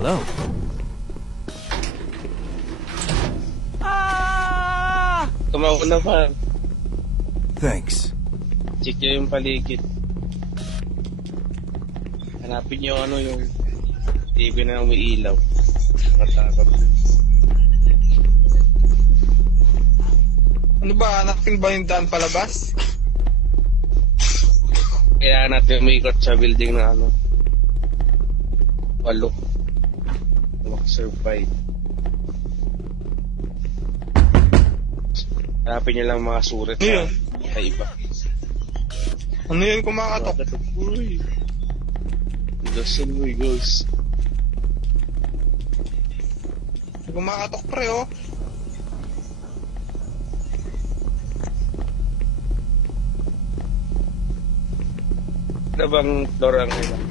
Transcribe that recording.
Hello. Tumawa na pa. Thanks. Check nyo yung paligid. Hanapin nyo yung TV na umiilaw. Nakatakot. Ano ba? Hanapin ba yung daan palabas? Kailangan natin umikot sa building na walo. Survive. Hanapin nyo lang mga surat Ayun. na iba. Ano yun kumakatok? Uy. Doon mo goes. Kumakatok pre oh. Ano bang floor ang iba?